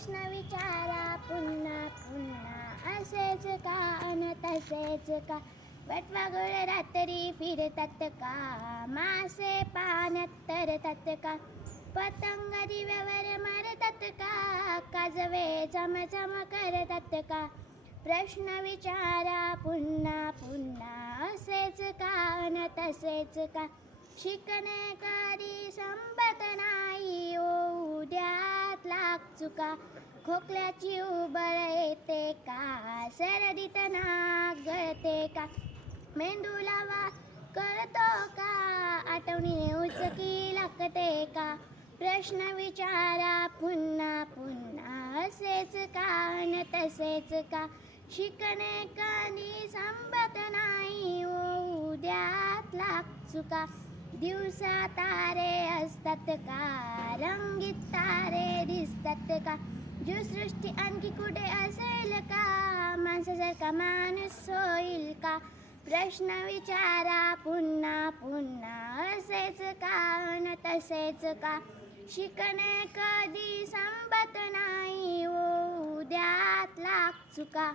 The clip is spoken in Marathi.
प्रश्न विचारा पुन्हा पुन्हा, असेच का अन तसेच का? वटवाघूळ रात्री फिरतात का? मासे पाण्यात तरतात का? पतंग दिव्यावर मारतात का? काजवे चमचम करतात का? प्रश्न विचारा पुन्हा पुन्हा, असेच का अन तसेच का? शिकणे कधी संपत नाही, उद्यात लाख चुका. खोकल्याची उबळ येते का? सर्दीत नाक गळते का? मेंदूला वास कळतो का? आठवणीने उचकी लागते का? प्रश्न विचारा पुन्हा पुन्हा, असेच का अन तसेच का? शिकणे कधी संपत नाही, उद्यात लाख चुका. दिवसा तारे असतात का? रंगीत तारे दिसतात का? जीवसृष्टी आणखी कुठे असेल का? माणसासारखा माणूस होईल का? प्रश्न विचारा पुन्हा पुन्हा, असेच का अन तसेच का? शिकणे कधी संपत नाही, उद्यात लाख चुका.